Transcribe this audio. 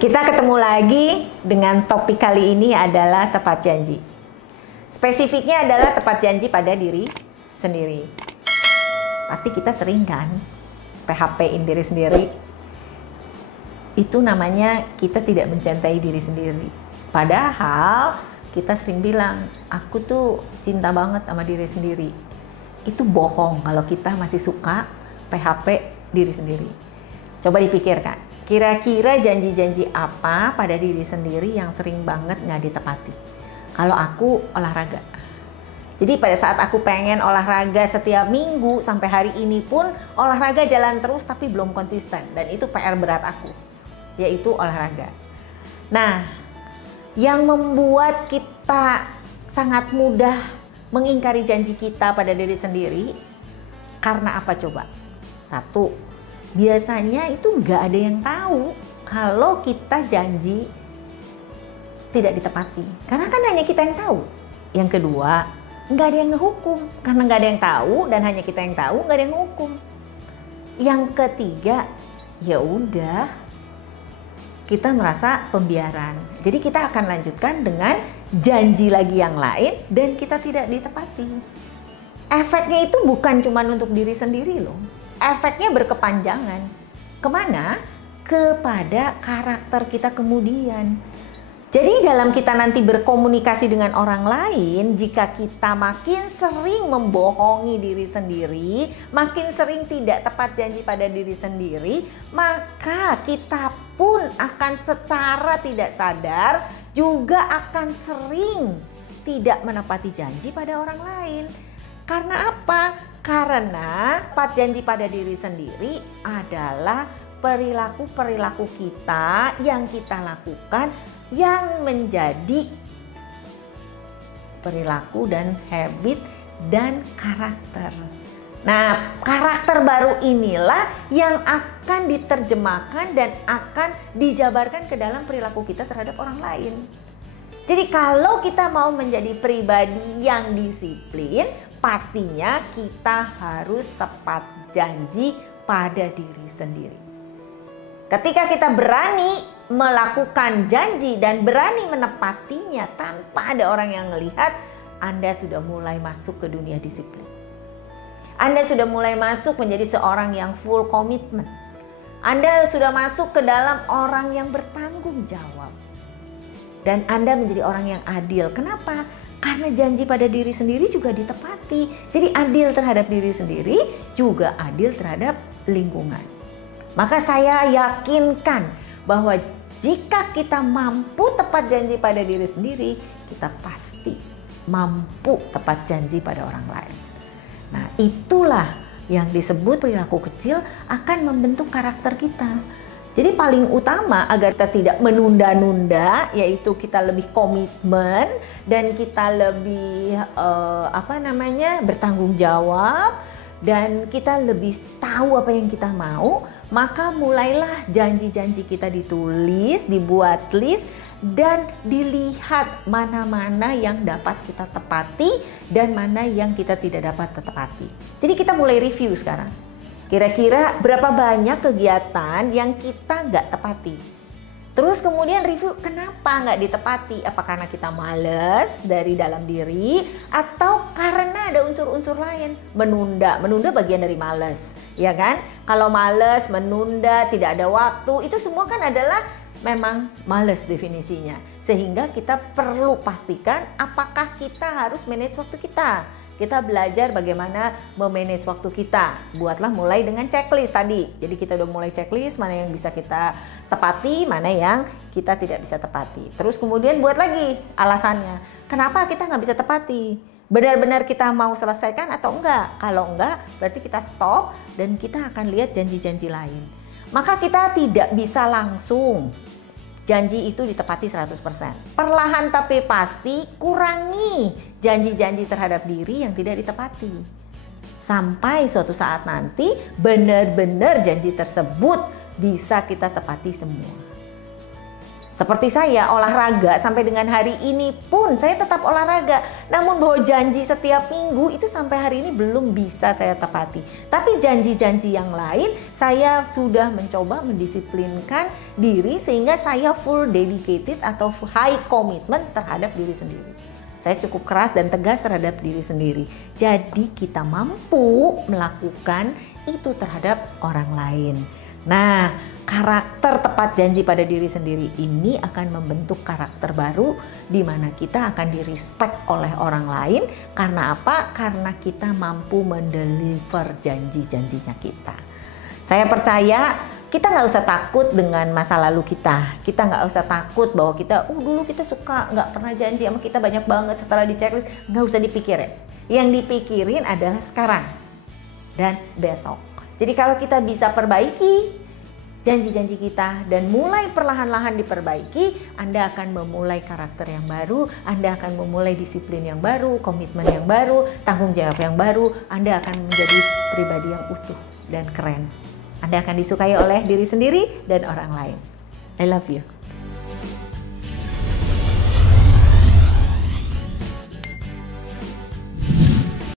Kita ketemu lagi dengan topik kali ini adalah tepat janji. Spesifiknya adalah tepat janji pada diri sendiri. Pasti kita sering kan PHP-in diri sendiri. Itu namanya kita tidak mencintai diri sendiri. Padahal kita sering bilang, aku tuh cinta banget sama diri sendiri. Itu bohong kalau kita masih suka PHP diri sendiri. Coba dipikirkan. Kira-kira janji-janji apa pada diri sendiri yang sering banget nggak ditepati? Kalau aku olahraga. Jadi pada saat aku pengen olahraga setiap minggu sampai hari ini pun olahraga jalan terus tapi belum konsisten. Dan itu PR berat aku, yaitu olahraga. Nah, yang membuat kita sangat mudah mengingkari janji kita pada diri sendiri karena apa coba? Satu, biasanya itu nggak ada yang tahu kalau kita janji tidak ditepati. Karena kan hanya kita yang tahu. Yang kedua, nggak ada yang ngehukum. Karena nggak ada yang tahu dan hanya kita yang tahu, nggak ada yang ngehukum. Yang ketiga, ya udah, kita merasa pembiaran. Jadi kita akan lanjutkan dengan janji lagi yang lain dan kita tidak ditepati. Efeknya itu bukan cuma untuk diri sendiri loh. Efeknya berkepanjangan. Kemana? Kepada karakter kita kemudian. Jadi dalam kita nanti berkomunikasi dengan orang lain, jika kita makin sering membohongi diri sendiri, makin sering tidak tepat janji pada diri sendiri, maka kita pun akan secara tidak sadar juga akan sering tidak menepati janji pada orang lain. Karena apa? Karena tepat janji pada diri sendiri adalah perilaku-perilaku kita yang kita lakukan yang menjadi perilaku dan habit dan karakter. Nah, karakter baru inilah yang akan diterjemahkan dan akan dijabarkan ke dalam perilaku kita terhadap orang lain. Jadi kalau kita mau menjadi pribadi yang disiplin, pastinya kita harus tepat janji pada diri sendiri. Ketika kita berani melakukan janji dan berani menepatinya tanpa ada orang yang melihat, Anda sudah mulai masuk ke dunia disiplin. Anda sudah mulai masuk menjadi seorang yang full komitmen. Anda sudah masuk ke dalam orang yang bertanggung jawab. Dan Anda menjadi orang yang adil. Kenapa? Karena janji pada diri sendiri juga ditepati. Jadi adil terhadap diri sendiri, juga adil terhadap lingkungan. Maka saya yakinkan bahwa jika kita mampu tepat janji pada diri sendiri, kita pasti mampu tepat janji pada orang lain. Nah, itulah yang disebut perilaku kecil akan membentuk karakter kita. Jadi paling utama agar kita tidak menunda-nunda, yaitu kita lebih komitmen dan kita lebih bertanggung jawab dan kita lebih tahu apa yang kita mau, maka mulailah janji-janji kita ditulis, dibuat list dan dilihat mana-mana yang dapat kita tepati dan mana yang kita tidak dapat tepati. Jadi kita mulai review sekarang. Kira-kira berapa banyak kegiatan yang kita nggak tepati. Terus kemudian review kenapa nggak ditepati. Apa karena kita males dari dalam diri atau karena ada unsur-unsur lain. Menunda bagian dari males. Ya kan? Kalau males, menunda, tidak ada waktu. Itu semua kan adalah memang males definisinya. Sehingga kita perlu pastikan apakah kita harus manage waktu kita. Kita belajar bagaimana memanage waktu kita. Buatlah mulai dengan checklist tadi. Jadi kita udah mulai checklist mana yang bisa kita tepati, mana yang kita tidak bisa tepati. Terus kemudian buat lagi alasannya. Kenapa kita nggak bisa tepati? Benar-benar kita mau selesaikan atau enggak? Kalau enggak, berarti kita stop dan kita akan lihat janji-janji lain. Maka kita tidak bisa langsung janji itu ditepati 100%. Perlahan tapi pasti kurangi janji-janji terhadap diri yang tidak ditepati. Sampai suatu saat nanti benar-benar janji tersebut bisa kita tepati semua. Seperti saya olahraga sampai dengan hari ini pun saya tetap olahraga. Namun bahwa janji setiap minggu itu sampai hari ini belum bisa saya tepati. Tapi janji-janji yang lain saya sudah mencoba mendisiplinkan diri sehingga saya full dedicated atau high commitment terhadap diri sendiri. Saya cukup keras dan tegas terhadap diri sendiri. Jadi kita mampu melakukan itu terhadap orang lain. Nah, karakter tepat janji pada diri sendiri ini akan membentuk karakter baru di mana kita akan direspek oleh orang lain. Karena apa? Karena kita mampu mendeliver janji-janjinya kita. Saya percaya kita nggak usah takut dengan masa lalu kita. Kita nggak usah takut bahwa kita, dulu kita suka nggak pernah janji sama kita banyak banget setelah di checklist. Nggak usah dipikirin. Yang dipikirin adalah sekarang dan besok. Jadi kalau kita bisa perbaiki janji-janji kita dan mulai perlahan-lahan diperbaiki, Anda akan memulai karakter yang baru, Anda akan memulai disiplin yang baru, komitmen yang baru, tanggung jawab yang baru, Anda akan menjadi pribadi yang utuh dan keren. Anda akan disukai oleh diri sendiri dan orang lain. I love you.